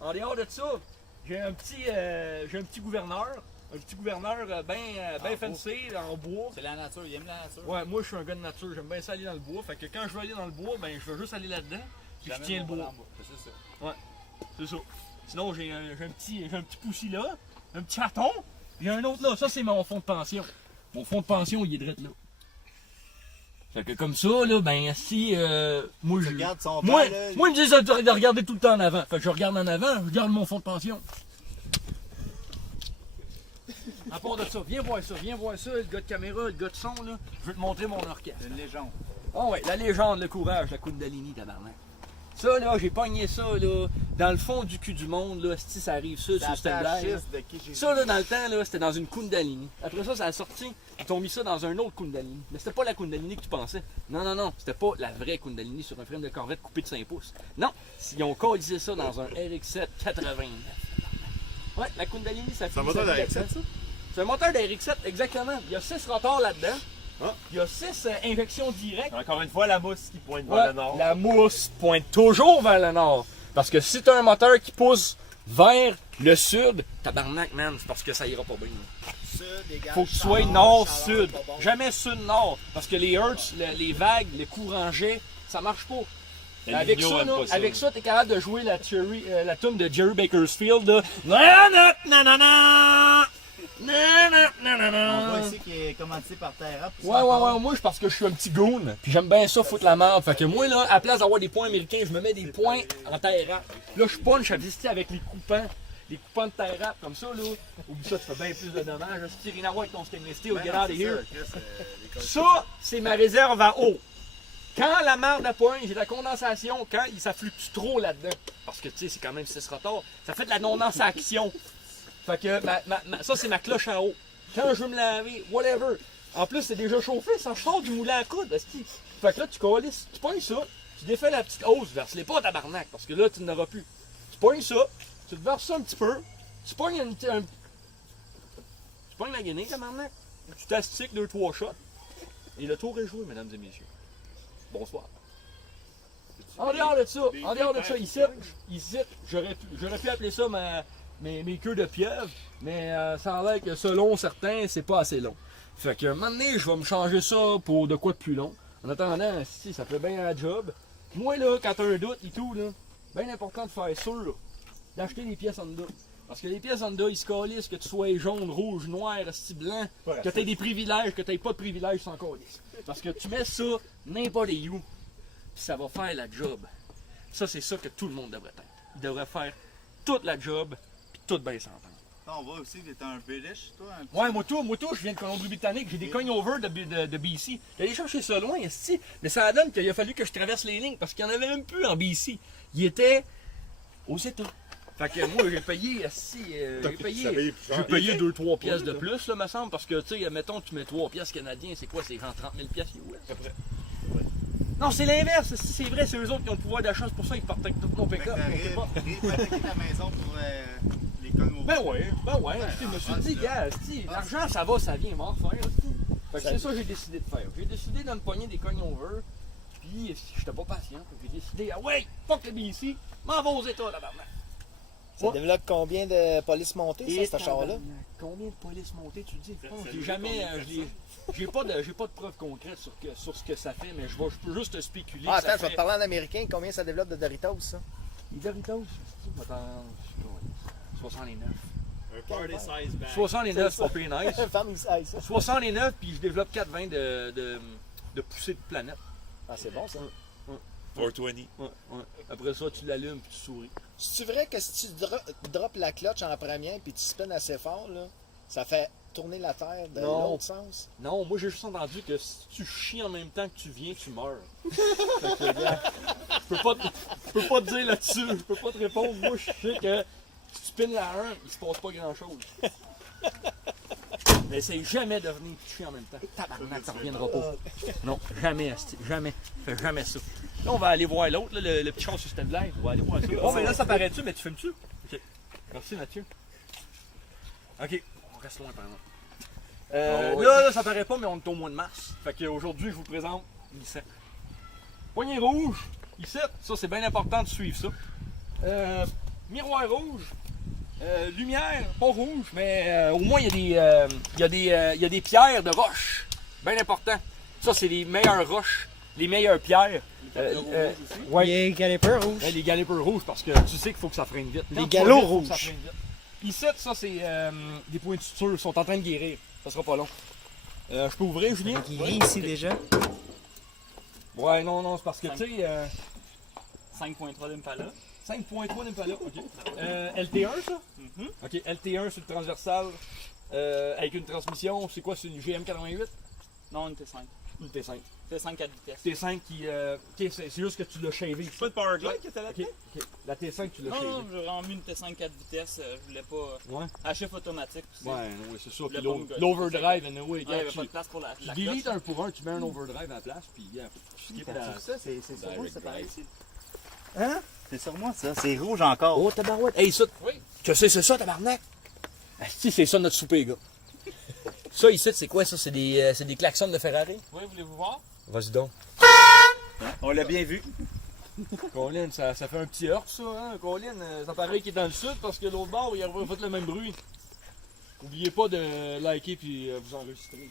En dehors de ça, j'ai un petit gouverneur, bien fancy, en bois. C'est la nature, il aime la nature. Ouais, moi je suis un gars de nature, j'aime bien ça aller dans le bois, fait que quand je veux aller dans le bois, ben je veux juste aller là-dedans, puis je tiens le bois. C'est ça. C'est ça. Sinon, j'ai un petit poussi là, un petit raton, puis un autre là. Ça, c'est mon fond de pension. Mon fond de pension, il est direct là. Fait que comme ça, là, ben, si. Moi, je. Regarde son Moi, père, là. moi, il me disait de regarder tout le temps en avant. Fait que je regarde en avant, je regarde mon fond de pension. À part de ça, viens voir ça, le gars de caméra, le gars de son, là. Je veux te montrer mon orchestre. C'est une légende. Oh ouais, la légende, le courage, la Kundalini, tabarnak. Ça, là, j'ai pogné ça, là, dans le fond du cul du monde, là, si ça arrive ça, sur cette blague. de qui j'ai Ça, là, dans le temps, là, c'était dans une Kundalini. Après ça, ça a sorti, ils t'ont mis ça dans un autre Kundalini. Mais c'était pas la Kundalini que tu pensais. Non, c'était pas la vraie Kundalini sur un frame de Corvette coupé de 5 pouces. Non, ils ont codisé ça dans un RX-7 89. Ouais, la Kundalini, ça fait... C'est un moteur d'RX-7, ça? C'est un moteur d'RX-7, exactement. Il y a 6 rotors là-dedans. Ah. Il y a 6 injections directes. Encore une fois, la mousse qui pointe vers Ouais, le nord. la mousse pointe toujours vers le nord. Parce que si tu as un moteur qui pousse vers le sud, tabarnak, man, c'est parce que ça ira pas bien. Faut que tu sois nord-sud. Jamais sud-nord. Parce que les hertz, les vagues, les courants jet, ça marche pas. Mais avec Ligno ça, aime là, pas ça. avec ça, t'es capable de jouer la tune de Jerry Bakersfield. Là. Nanana. On voit ici qu'il est commandité par Terra. Ouais, moi, c'est parce que je suis un petit goon, puis j'aime bien ça foutre la merde. Fait que moi, là, à la place d'avoir des points américains, je me mets des points en terre. Là, je punch à visiter avec les coupants de terre comme ça, là. Oublie ça, tu fais bien plus de dommages. Si tu rien à voir avec ton stainless steel, get out of here. Ça, c'est ma réserve à eau. Quand la merde à pointe, j'ai de la condensation, quand ça fluctue trop là-dedans, parce que tu sais, c'est quand même 6 rotors, ça fait de la condensation. Fait que ça, c'est ma cloche à eau. Quand je veux me laver, whatever. En plus, c'est déjà chauffé, ça sort du moulin à coude. Fait que là, tu colisses, tu pognes ça, tu défais la petite hausse, verse-les pas tabarnak, parce que là, tu n'auras plus. Tu pognes ça, tu te verses ça un petit peu, tu pognes tu pognes la guinée, tabarnak, tu t'astiques 2-3 shots, et le tour est joué, mesdames et messieurs. Bonsoir. En dehors de ça, ici, j'aurais pu appeler ça mes queues de pieuvre, mais ça a l'air que selon certains, c'est pas assez long. Fait que un moment donné, je vais me changer ça pour de quoi de plus long. En attendant, si ça fait bien la job. Moi là, quand t'as un doute et tout, là, bien important de faire sûr d'acheter des pièces Honda. Parce que les pièces Honda, ils se calissent que tu sois jaune, rouge, noir, sti blanc, que t'aies des privilèges, que t'aies pas de privilèges, sans calisse. Parce que tu mets ça n'importe où, puis ça va faire la job. Ça, c'est ça que tout le monde devrait être. Il devrait faire toute la job, puis tout bien s'entendre. On voit aussi que t'es un British, toi. Un petit... Ouais, moi tout, je viens de Colombie-Britannique, j'ai des coin-over de BC. J'allais chercher ça loin, esti, mais ça donne qu'il a fallu que je traverse les lignes, parce qu'il n'y en avait même plus en BC. Il était aux États. Fait que moi, j'ai payé, esti, j'ai payé 2-3 pièces de plus, là, me semble, parce que, tu sais, mettons, tu mets 3 pièces canadiens, c'est quoi, c'est genre 30 000 pièces US? Non, c'est l'inverse, c'est vrai, c'est eux autres qui ont le pouvoir d'achat, c'est pour ça qu'ils partent avec tout mon pick-up. T'as hypothéqué ta maison pour les connes. Ben ouais, je me suis dit, gars, l'argent ça va, ça vient, m'en refaire. Fait que c'est ça que j'ai décidé de faire. J'ai décidé de me pogner des cogne-over, puis j'étais pas patient, j'ai décidé, ah ouais, fuck le BC, m'en va aux États, tabarnak. Ça développe combien de polices montées, ça, ce char-là? Combien de polices montées, tu dis? J'ai jamais, j'ai pas de preuves concrètes sur ce que ça fait, mais je peux juste spéculer. Ah, que ça attends, je vais fait... te parler en américain. Combien ça développe de Doritos, ça? Les Doritos, attends, 69. Un party size bag. 69, c'est pas plus nice. Femme, il sait ça. 69, puis je développe 4,20 de poussée de planète. Ah, c'est bon, ça. 420. Ouais. Après ça, tu l'allumes puis tu souris. C'est vrai que si tu drops la clutch en première puis tu spins assez fort, là, ça fait tourner la terre de Non. l'autre sens? Non, moi j'ai juste entendu que si tu chies en même temps que tu viens, tu meurs. Fait que, regarde, je peux pas te dire là-dessus, je peux pas te répondre. Moi je sais que si tu spins la 1, il se passe pas grand-chose. Mais essaye jamais de venir chier en même temps. Tabarnak, ça reviendra pas. Non, jamais, asti, jamais. Fais jamais ça. Là, on va aller voir l'autre, là, le petit char sur Stand Live. On va aller voir ça. Bon, mais là, ça paraît-tu, mais tu filmes-tu? Ok. Merci, Mathieu. Ok, on reste loin, par exemple. Là, ça paraît pas, mais on est au mois de mars. Fait qu'aujourd'hui, je vous présente l'ICET. Poignée rouge, ici, ça c'est bien important de suivre ça. Miroir rouge, lumière, pas rouge, mais au moins il y a des pierres de roche. Bien important. Ça, c'est les meilleures roches, les meilleures pierres. Ouais. Les calipers rouges. Les galipers rouges, parce que tu sais qu'il faut que ça freine vite. Les Quand galops tu vas vite, faut que rouges. ça freine vite. Ici, ça, c'est des points de suture. Ils sont en train de guérir. Ça sera pas long. Je peux ouvrir, Julien? Il est ici déjà. Ouais, non, c'est parce que, tu sais, 5.3 d'Impala. 5.3 d'Impala, ok. LT1, ça? Ok, LT1 sur le transversal, avec une transmission, c'est quoi, c'est une GM88? Non, une T5. Une T5. T5 4 vitesses. T5 qui, ok, c'est juste que tu l'as shavé. C'est pas de Power Glide que t'as là? Ok, la T5, tu l'as Non, shavé. non, j'ai vraiment mis une T5 4 vitesses. Je voulais pas. Ouais. À chiffre automatique. Aussi. Ouais, c'est ça. Puis Le bon gars. l'overdrive, anyway, Ouais, il n'y avait pas de regarde, place pour la tu clutch. deletes un pour un, tu mets un overdrive à la place, puis regarde, tu skip la... Ça, c'est sur moi, c'est pareil. Hein? C'est sur moi, ça. C'est rouge encore. Oh, tabarouette! Hey, ça, Oui. que c'est ça, tabarnak? Si, c'est ça notre souper, gars. Ça, ici, c'est quoi, ça? C'est des klaxons de Ferrari? Oui, voulez-vous voir? Vas-y donc. On l'a bien vu. Colin, ça fait un petit heurt, ça, hein? Colin, ça paraît qu'il est dans le sud parce que l'autre bord, il a fait le même bruit. N'oubliez pas de liker puis vous enregistrer.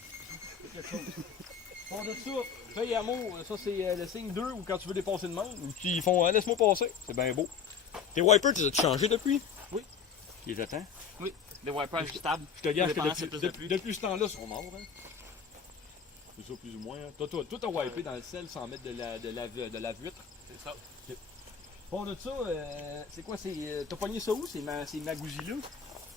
C'est quelque chose. Bon, de ça, feuille amour, ça c'est le signe 2 ou quand tu veux dépasser le monde, ou ils font laisse-moi passer. C'est bien beau. Tes wipers, tu les as changés depuis? Oui. Il est temps. Oui. Des wipers ajustables. Je te gage que Dépendant, c'est plus de depuis ce temps-là, ils sont morts. Hein? C'est ça, plus ou moins. Hein? Toi, t'as wipé dans le sel sans mettre de la vitre. C'est ça. Bon, de ça, c'est quoi? T'as pogné ça où? C'est Magouzi-là?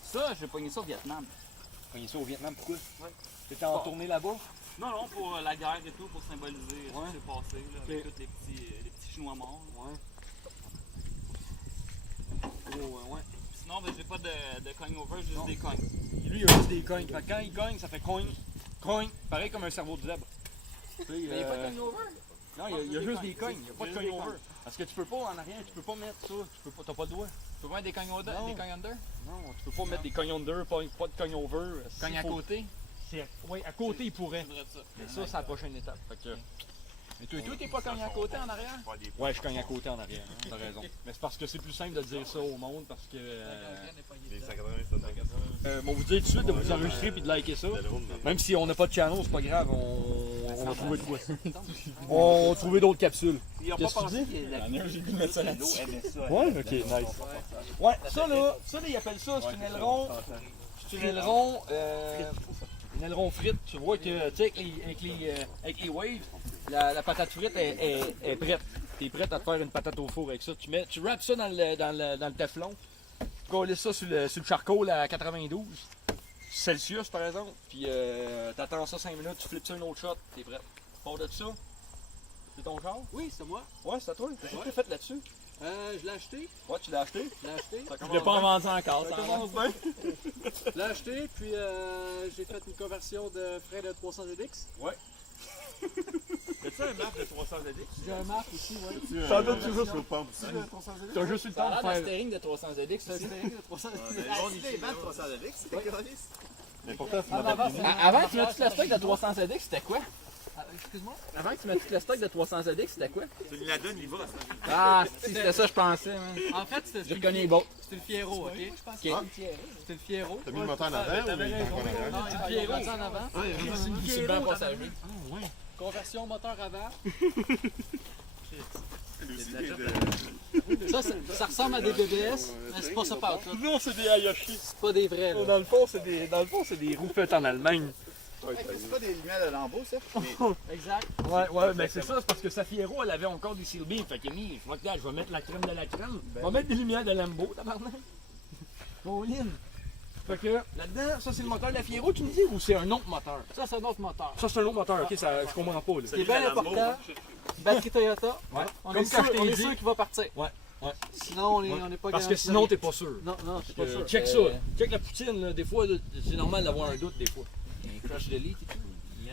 Ça, j'ai pogné ça au Vietnam. T'as pogné ça au Vietnam, pourquoi? Ouais. T'étais en tournée là-bas? Non, non, pour la guerre et tout, pour symboliser ce Ouais. qui s'est passé, là, avec Ok. tous les petits Chinois morts. Ouais. Oh, ouais. Sinon, ben, j'ai pas de cogne-over, juste Non. des cognes. Lui, il a juste des cognes. Fait que quand il cogne, ça fait cogne, cogne. Pareil comme un cerveau de zèbre. Tu sais, Mais il n'y a pas de cogne-over? Non, il y a juste des cognes. Il n'y a pas de Juste cogne des over. cognes. Parce que tu peux pas en arrière, tu peux pas mettre ça. T'as pas le droit. Tu peux mettre des cognes over? Non. Des cognes under? Non, tu peux pas mettre des cognes under, pas de cogne over. Cogne à côté? Oui, à côté, il pourrait. Je voudrais ça. Mais ça, c'est la prochaine étape. Fait que... Mais toi, t'es pas cogné à côté en arrière? Ouais, je cogne à côté en arrière. Hein, t'as raison. Mais c'est parce que c'est plus simple de dire ça au monde parce que. Les 180, Bon, vous dire tout de suite de vous enregistrer puis de liker ça. Même si on n'a pas de channel, c'est pas grave, on va trouver de quoi. On va trouver d'autres capsules. Ils ont Qu'est-ce pas que tu pensé dis? qu'il y a la J'ai dû mettre ça là-dessus. Ouais, ok, nice. Ouais, ça là, ils appellent ça, c'est une aileron. C'est une aileron. Une aileron frite. Tu vois que, tu sais, avec les waves, la patate frite est prête. T'es prête à te faire une patate au four avec ça. Tu wraps ça dans le teflon. Tu colles ça sur le charcoal à 92 Celsius par exemple. Puis t'attends ça 5 minutes, tu flippes ça une autre shot, t'es prêt. Pars de ça. C'est ton char? Oui, c'est moi. Ouais, c'est à toi. Qu'est-ce que t'as fait là-dessus? Je l'ai acheté. Ouais, tu l'as acheté? Je l'ai acheté. Ça Je commence l'ai pas bien. vendu encore. Ça Ça commence bien. Je l'ai acheté, puis j'ai fait une conversion de frein de 300 ZX. As-tu un marque de 300 ZX? J'ai un marque aussi, oui. Ça donne toujours ça. sur le pompe aussi, le 300 ZX? T'as juste eu le Ça a temps l'air de d'un faire. steering de 300 ZX. C'est un steering de 300 ZX. Les bandes 300 ZX, c'est dégueulasse. L'important, c'est Avant que tu mettes tout le stock de 300 ZX, c'était quoi? Excuse-moi? Avant que tu mettes tout le stock de 300 ZX, c'était quoi? Tu me la donnes, il va. Ah, si c'était ça, je pensais, man. En fait, Je reconnais les bottes. c'était le Fiero, ok? C'était le Fiero. T'as mis le moteur en avant ou il est encore en arrière? Non, il y a le en avant. C'est bien passager. Conversion moteur avant. Aussi, Ça ressemble à des BBS, mais c'est pas ça par tout. Non, c'est des Hayashi. C'est pas des vrais, là. Dans le fond, c'est des roues faites en Allemagne. C'est pas des lumières de lambeaux, ça? Exact. Ouais, mais c'est ça, c'est parce que sa Fiero, elle avait encore des seal beams. Fait qu'il a mis, fuck that, je vais mettre la crème de la crème. Je vais mettre des lumières de Lambo, tabarnak. Pauline. Fait que là-dedans, ça c'est le moteur de la Fiero, tu me dis, ou c'est un autre moteur? Ça, c'est un autre moteur. Ça c'est un autre moteur, ok, ça, je comprends pas là. Ce qui est bien important, batterie Toyota. Ouais. On Comme est ça, sûr, je t'ai on est dit. sûr qu'il va partir. Ouais. Sinon, on n'est pas Parce que garanti sinon de t'es pas sûr. rien. Non, c'est pas sûr. Check ça, check la poutine, là. Des fois, là, c'est normal d'avoir un doute des fois. Il y a un crash delete et tout.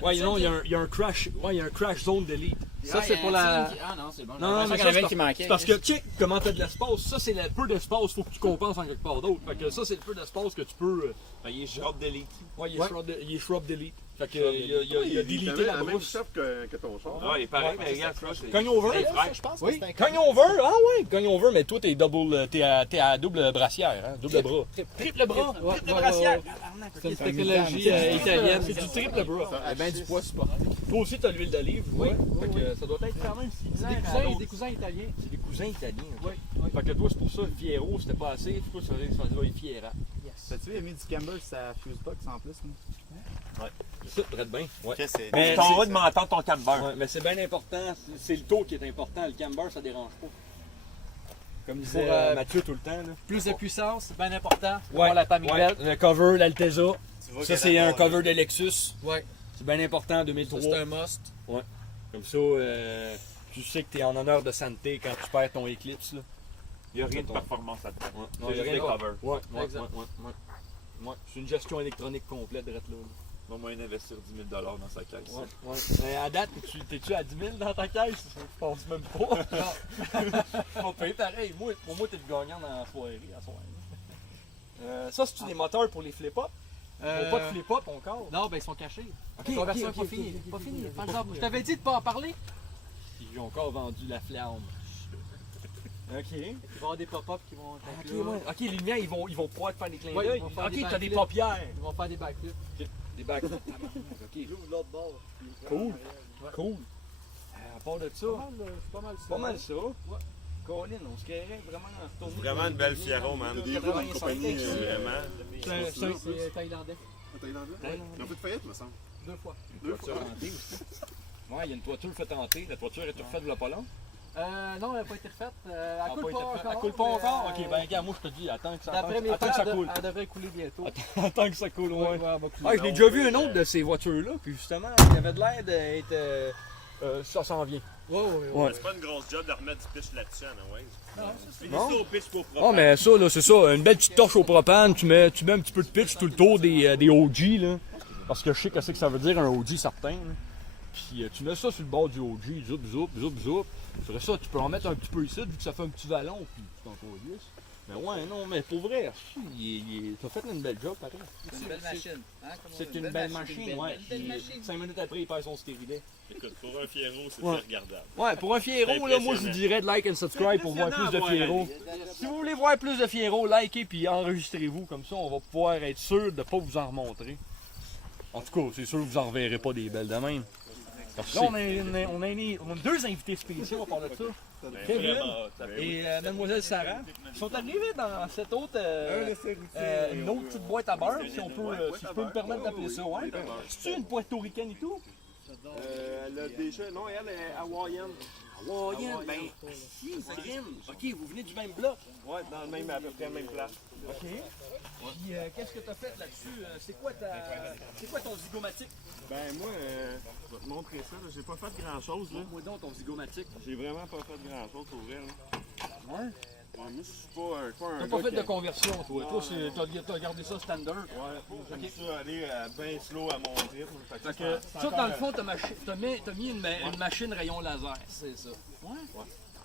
Ouais, non, il y a un crash, ouais, il y a un crash zone delete. Ça, c'est pour la. Ah non, c'est bon. Non, mais qu'il y ça, avait c'est qui parce- manquait. c'est parce que check comment t'as de l'espace. Ça, c'est le peu d'espace, faut que tu compenses en quelque part d'autre. Fait que ça, c'est le peu d'espace que tu peux. Il est shrub delete. Ouais, il est, Ouais. il est shrub delete. Fait que, Shrub il a Il délité avait la la même brousse. shop que ton char. Ouais, il est pareil, Ouais, mais regarde, ça, c'est. Cogne over? C'est Ça, frère. je pense Oui. que c'est un Cogne over? Ah ouais, cogne over, mais toi, t'es double, t'es à double brassière, hein? Double bras. Triple bras! Ouais, Triple ouais, brassière! ouais. C'est une technologie italienne. C'est du triple bras. Ça a bien du poids supporté. Toi aussi, t'as l'huile d'olive, Oui, ouais. oui, Fait que ça doit être quand même C'est des cousins italiens. C'est des cousins italiens. Oui. Fait que toi, c'est pour ça, le Fiero, c'était pas assez. Toi, ça faisait le Fiera. T'as-tu mis du camber sur sa fuse box en plus? Ça, très bien. Ouais. Ok, c'est. Mais T'en c'est- vas de m'entendre ton camber. Ouais, mais c'est bien important. C'est le taux qui est important. Le camber, ça dérange pas. Comme disait Pour, Mathieu tout le temps. Là. Plus de puissance, c'est bien important. Ouais, Pour la timing ouais. belt. Le cover, l'Alteza. Tu vois Ça, que c'est la un trois, cover de Lexus. Ouais. C'est bien important, Ça, 2003. c'est un must. Comme ça, tu sais que tu es en honneur de santé quand tu perds ton Eclipse. Là. Il n'y a rien de performance là-dedans. Ouais. C'est juste des covers. Ouais, Exact. ouais. C'est une gestion électronique complète, drette là. On va moyen investir 10 000 dans sa caisse. Ouais. Mais à date, t'es-tu à 10 000 dans ta caisse? Je pense même pas. Je vais payer pareil. Pour moi, t'es le gagnant dans la soirée. À soirée. Ça, c'est-tu des moteurs pour les flip-up? Ils pas de flip-up encore? Non, ben ils sont cachés. Ok, La conversion ok, n'est ok, pas finie. ok, Pas ok, finie. ok, Par ok, exemple, ok. je t'avais dit de pas en parler. Ils ont encore vendu la flamme. Ok. Il va y avoir des pop-up qui vont être Ok, là. ouais. Ok, les lumières, ils vont pouvoir te faire des clins Ouais, d'œil. ils vont faire Ok, des t'as des backflips. paupières. Ils vont faire des backflips. Des bacs. Ok. l'autre bord. Cool. Cool. À part de ça, C'est pas mal ça. pas mal ça. Colin, on se carrait vraiment en retourner. Vraiment une belle Fiero, man. Des roues de compagnie, Vraiment. C'est thaïlandais. en Thaïlande. Ils ont fait faillite, me semble. 2 fois. Deux fois. Ouais, il y a une toiture faite tenter. La toiture est refaite de la pas long. Non, elle n'a pas été refaite. Elle coule pas encore. Elle coule pas encore? mais, Ok, ben regarde, moi je te dis, attends que ça, D'après mes attends que ça plans, coule. elle devrait couler bientôt. Attends que ça coule, ouais. Ouais, elle va couler. Ah, je l'ai déjà vu un autre de ces voitures-là, puis justement, il avait de l'air d'être. Ça s'en vient. Ouais, ouais, ouais. Ouais. C'est pas une grosse job de remettre du pitch là-dessus, Anna Waze. Finis Non. ça au pitch pour Oh, mais ça, là, c'est ça. Une belle petite torche au propane, tu mets un petit peu de pitch tout le tour des OG, là. Parce que je sais qu'est-ce que ça veut dire un OG certain, là. Puis tu mets ça sur le bord du OG, zoup, zoup, zoup, zoup. Sur ça, tu peux en mettre un petit peu ici, vu que ça fait un petit vallon, puis tu t'en colles. Mais ouais, non, mais pour vrai, t'as fait une belle job, pareil. C'est une belle machine. Hein, C'est une belle machine, ouais. Une belle machine. 5 minutes après, il perd son stérilet. Écoute, pour un Fiero, c'est Ouais. regardable. Ouais, pour un Fiero, là, moi je vous dirais de like et subscribe pour voir plus de Fiero. Si vous voulez voir plus de Fiero, likez puis enregistrez-vous, comme ça on va pouvoir être sûr de ne pas vous en remontrer. En tout cas, c'est sûr que vous en reverrez pas des belles de même. Parce que là, on a deux invités spéciaux à part de ça. Kevin et Mademoiselle Sarah. Ils sont arrivés dans cette autre, une autre petite boîte à beurre, si on peut, si je peux me permettre d'appeler ça, ouais. C'est-tu une portoricaine et tout? Elle a déjà. Non, elle est hawaïenne. Hawaïenne, ben, si, crime. Ok, vous venez du même bloc. Ouais, dans le même, à peu près la même place. Ok. Puis, qu'est-ce que tu as fait là-dessus? C'est quoi ton zygomatique? Ben, moi, je vais te montrer ça. là. J'ai pas fait grand-chose, là. Moi donc ton zygomatique. J'ai vraiment pas fait grand-chose, pour vrai, là. Ouais. Ouais, moi, je suis pas un T'as gars pas fait qui- de conversion, toi. Toi, t'as gardé ça standard. Ouais, j'aime ça aller bien slow à mon rythme. Fait que Fait que, c'est ça, encore- dans le fond, t'as mis une machine rayon laser. C'est ça. Ouais?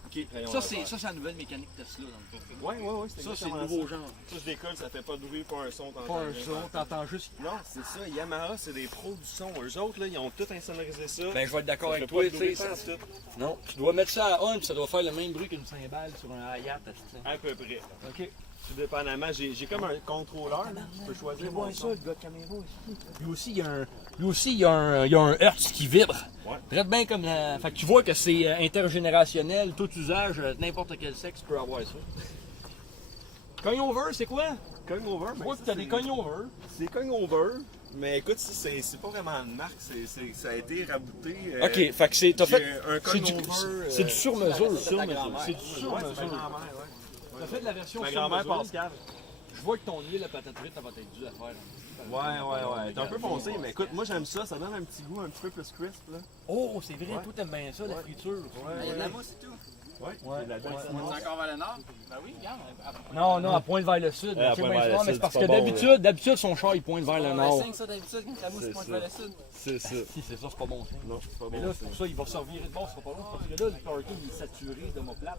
Ok. Ça, c'est la nouvelle mécanique Tesla, dans le fond. Ouais, Ça, c'est le exactement nouveau genre. Ça, je décolle, ça fait pas de bruit, pas un son. Pas un son, t'entends juste. Non, c'est ça. Yamaha, c'est des pros du son. Eux autres, là, ils ont tout insonorisé ça. Ben, je vais être d'accord Ça avec fait toi, pas de tu bruit sais. pantoute. Non, tu dois mettre ça à on, puis ça doit faire le même bruit qu'une cymbale sur un hi-hat. À peu près. Ok. Tout dépendamment, j'ai comme un contrôleur. là. Je peux choisir mon son. le gars de caméra ici. Lui aussi, il y a un Hertz qui vibre. Ouais. Très bien comme la. Fait que tu vois que c'est intergénérationnel, tout usage, n'importe quel sexe peut avoir ça. Cogne over, c'est quoi? Cogne over, Je vois que t'as des cogne over. C'est cogne over. Mais écoute, c'est pas vraiment une marque, ça a été rabouté. Ok, fait que c'est. T'as J'ai fait. un C'est du, conover. c'est du sur-mesure. C'est ta grand-mère. C'est du sur-mesure. Ma grand-mère, ouais. T'as fait de la version Ma sur-mesure. grand-mère Pascal. Je vois que ton nez, la patate frite, ça va être dû à faire. Ouais. T'es un peu foncé, mais écoute, moi j'aime ça, ça donne un petit goût un petit peu plus crisp, là. Oh, c'est vrai, toi t'aimes bien ça, la friture. Il y a de la mousse et tout. Ouais, c'est de la belle C'est encore vers le nord? Ben oui, regarde. Non, non, elle pointe vers le sud. Elle Ok, pointe ben, vers le souvent, mais sud, c'est parce c'est que pas bon, d'habitude, son char il pointe vers le nord. C'est ça d'habitude, quand la mousse pointe vers le sud. C'est ça. Si c'est ça, c'est pas bon. Ça. Non, c'est pas Mais bon. là, c'est pour ça il va se revirer de bord, c'est pas long. Parce que là, le parking il est saturé d'homoplate.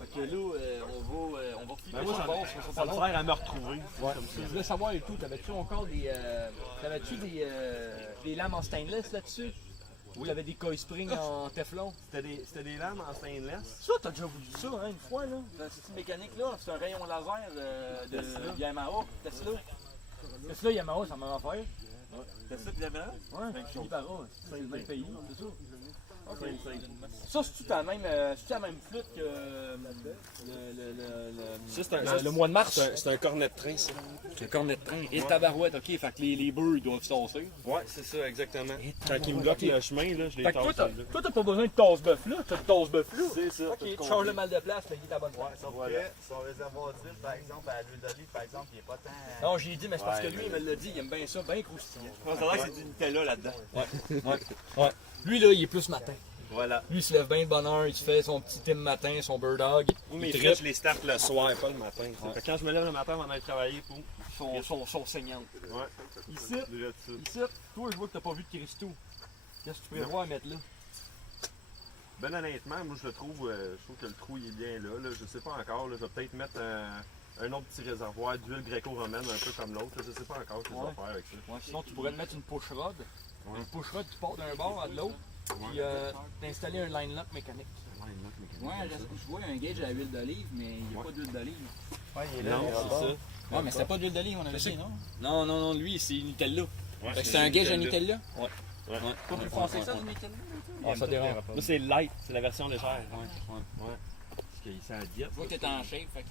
Fait que là, on va Ben refiler moi, ça de bord, ça ça sera me pas long. sert à me retrouver. Ouais. Je voulais savoir et tout, t'avais-tu encore des lames en stainless là-dessus? Ou t'avais des coil springs en Teflon? C'était des lames en stainless. Ça, t'as déjà voulu ça, hein, une fois, là? Cette mécanique-là, c'est un rayon laser de Yamaha. Tesla. Tesla, Yamaha, c'est la même affaire. T'as ça, puis la meilleure? Ouais, avec Yamaha, c'est le même pays, c'est ça. Okay. Ça, c'est-tu la même flûte que le mois de mars? C'est un cornet de train, ça. C'est le cornet de train. Et tabarouette, ok. Fait que les bœufs, ils doivent saucer. Ouais, c'est ça, exactement. Quand ils me bloquent le chemin, là, je les Fait que toi, tasse. t'as pas besoin de tasse-bœuf là. T'as de tasse-bœuf là. C'est ça. Ok, tu changes le mal de place, mais il est à bonne place. Sauf que son réservoir d'huile, par exemple, à l'huile d'olive, par exemple, il est pas tant. Non, j'ai dit, mais c'est parce que lui, il me l'a dit, il aime bien ça, bien croustillant. Ça a l'air que c'est du Nutella là-dedans. Ouais. Lui, là, il est plus matin. Voilà. Lui, il se lève bien de bonne heure, il se fait son petit thym matin, son bird dog. Oui, mais il les je les starte le soir, pas le matin. Fait que quand je me lève le matin avant d'aller travailler, Son saignante. Ouais. Ici, Déjà tout ça. ici, toi, je vois que t'as pas vu de Christo. Qu'est-ce que tu prévois à mettre là? Ben honnêtement, moi je trouve que le trou il est bien là. Je sais pas encore. Là, je vais peut-être mettre un autre petit réservoir d'huile gréco-romaine, un peu comme l'autre. Je sais pas encore ce que je vais faire avec ça. Ouais, sinon, tu pourrais te mettre une push rod. Ouais. Une push rod, tu pars d'un bord à de l'autre. Puis t'installer un line lock mécanique. Ouais, je vois un gauge à l'huile d'olive, mais il n'y a pas d'huile d'olive. Ouais, il est là. Non, il est c'est là-bas. ça. Ouais, mais c'était pas d'huile d'olive, on avait dit, non? Non, lui, c'est Nutella. Ouais, Fait que c'est un gauge à Nutella? Ouais. Pas plus foncé que ça, du Nutella? Ah, ça dérange. Là, c'est light, c'est la version légère. Ouais. Parce qu'il s'en diète. Je vois que t'es en shape, fait que...